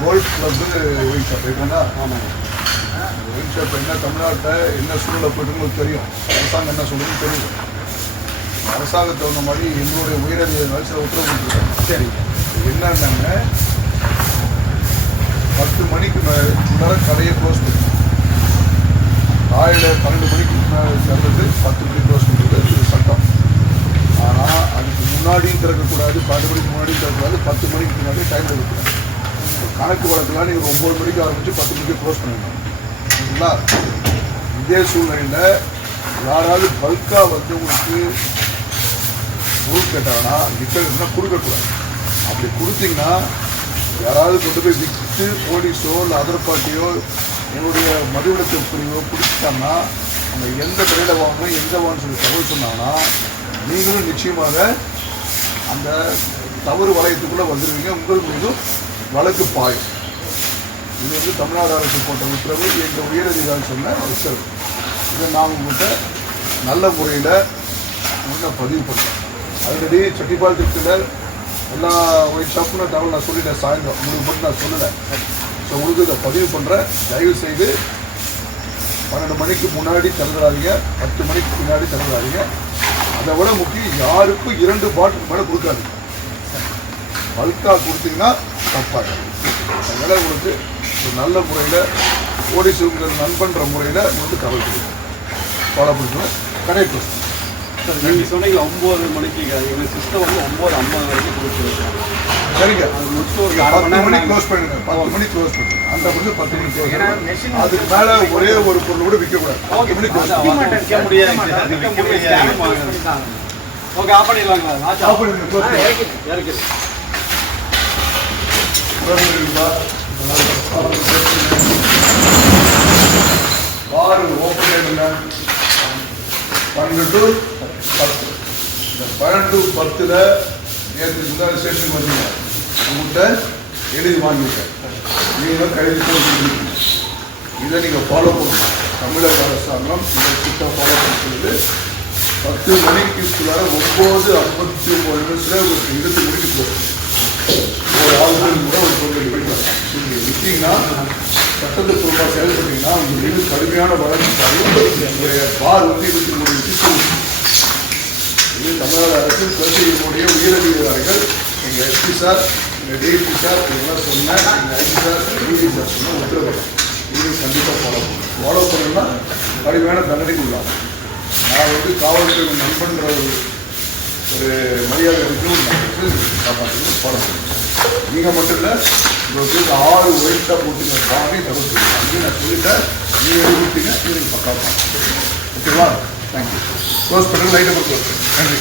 Golf club wine shop இருக்காங்க. ஆமாம், wine shop என்ன தமிழ்நாட்டில் என்ன சூழலை போயிட்டுன்னு தெரியும், அரசாங்கம் என்ன சொல்லுன்னு தெரியும். அரசாங்கத்தை தகுந்த மாதிரி எங்களுடைய உயரதிகாரிகள் சில உத்தரவு கொடுத்துருக்காங்க. சரி, என்னென்னாங்க 10 மணிக்கு மேலே கடையை க்ளோஸ் பண்ணுவோம். காலையில் 12 மணிக்கு திறந்து 10 மணிக்கு க்ளோஸ் பண்ணுறது இது சட்டம். ஆனால் அதுக்கு முன்னாடியும் திறக்கக்கூடாது, 12 மணிக்கு முன்னாடியும் திறக்கக்கூடாது, 10 மணிக்கு முன்னாடி டைம் எடுக்கக்கூடாது. கணக்கு வழக்கெல்லாம் நீங்கள் 9 மணிக்கு ஆரம்பித்து 10 மணிக்கு க்ளோஸ் பண்ணிடணும். சரிங்களா? இதே சூழ்நிலையில் யாராவது பல்காக வந்து உங்களுக்கு ரூல் கேட்டாங்கன்னா லிட்டர்னா கொடுக்கக்கூடாது. அப்படி கொடுத்தீங்கன்னா யாராவது கொண்டு போய் விற்று போலீஸோ இல்லை அதர் பார்ட்டியோ என்னுடைய மதுவிலக்கு பிரிவோ பிடிச்சிட்டாங்கன்னா அவங்க எந்த கடையில் வாங்கணும் எங்கே வாங்கன்னு சொல்லி தகவல் சொன்னாங்கன்னா நீங்களும் நிச்சயமாக அந்த தவறு வளையத்துக்குள்ளே வந்துடுவீங்க, உங்கள் மீதும் வழக்கு பாயும். இது வந்து தமிழ்நாடு அரசு போட்ட உத்தரவு, எங்கள் உயரதிகாரி சொன்ன உத்தரவு. இதை நான் உங்கள்கிட்ட நல்ல முறையில் முன்ன பதிவு பண்ணுறேன். ஆல்ரெடி செட்டிப்பாளையத்தில் எல்லா ஒயின் ஷாப்பும் தகவல் நான் சொல்லிட்டேன். சாயந்தரம் உங்களுக்கு மட்டும் நான் சொல்லலை. ஸோ உங்களுக்கு இதை பதிவு பண்ணுறேன். தயவு செய்து 12 மணிக்கு முன்னாடி திறந்துடாதீங்க, 10 மணிக்கு முன்னாடி திறந்துடாதீங்க. அதை விட முக்கியம் யாருக்கும் 2 பாட்டில் மேலே கொடுக்காதீங்க. பல்காக கொடுத்தீங்கன்னா தப்பாக. அதனால் உங்களுக்கு ஒரு நல்ல முறையில் போலீஸ் உங்கள் நண்பன்ற முறையில் உங்களுக்கு தகவல் கொடுக்கும். ஃபாலோ பண்ணிக்கணும். கடைக்கு சார் நீங்கள் சொன்னீங்க 9 மணிக்கு எங்கள் சிஸ்டம் வந்து 9:50 வரைக்கும் கொடுத்துருக்கோம். சரிங்க, அது முடிச்சு ஒரு 10 மணிக்கு க்ளோஸ் பண்ணுங்க. 10 மணிக்கு க்ளோஸ் பண்ணுங்க. அந்த முடிஞ்சு 10 மணிக்கு க்ளோஸ் பண்ணுங்க. அதுக்கு மேலே ஒரே ஒரு பொருள் கூட விற்கக்கூடாது. 10 மணிக்கு க்ளோஸ் விற்க முடியாது. ஓகே, ஆஃப் பண்ணிடலாங்களா? ஆஃப் பண்ணிடுங்க. க்ளோஸ் இருக்குது பாரு ஓப்பன் டைம் 12 to 10. இந்த 12 to 10 நேற்று முன்னாடி ஸ்டேஷன் வந்தீங்க, உங்கள்கிட்ட எழுதி வாங்கிட்டேன். நீங்களும் கைது போட்டுருக்கீங்க. இதை நீங்கள் ஃபாலோ பண்ணணும். தமிழக அரசாங்கம் இதை கிட்ட ஃபாலோ பண்ணுறது 10 மணிக்குள்ளார 9:59 உங்களுக்கு 20 மணிக்கு போகணும். ஒரு ஆளுநர் கூட ஒரு பொருள் படிக்கலாம். நீங்கள் விட்டீங்கன்னா சட்டத்துக்கு பொறுப்பாக செயல்பட்டீங்கன்னா உங்களுக்கு கடுமையான வழக்கு பார் வந்து 23 சிஸ்டம். இது தமிழ்நாடு அரசு பிரதிநிதிகளுடைய உயரதிகாரிகள் எங்கள் எஸ்பி சார், எங்கள் டிஎஸ்பி சார் இதெல்லாம் சொன்னேன், எங்கள் ஐடி சார், டிடி சார் சொன்ன உத்தரவு. இது கண்டிப்பாக ஃபாலோ பண்ணணும்னா கடுமையான தண்டனைக்கு உள்ளாகும். நான் வந்து காவல்துறை நண்பன்ற ஒரு மரியாதை வரைக்கும் காப்பாற்றணும். ஃபாலோ பண்ணணும். நீங்கள் மட்டும் இல்லை, உங்களுக்கு 6 ஒயின் ஷாப் போட்டுங்க வாங்கி தவிர்த்து அங்கேயும் நான் சொல்லிட்டேன். நீங்கள் எழுதிட்டீங்க, இது நீங்கள் பக்காவாக. ஓகேவா? தேங்க்யூ. க்ளோஸ் பண்ணுங்கள். லைட்டை க்ளோஸ் பண்ணுங்கள். நன்றி.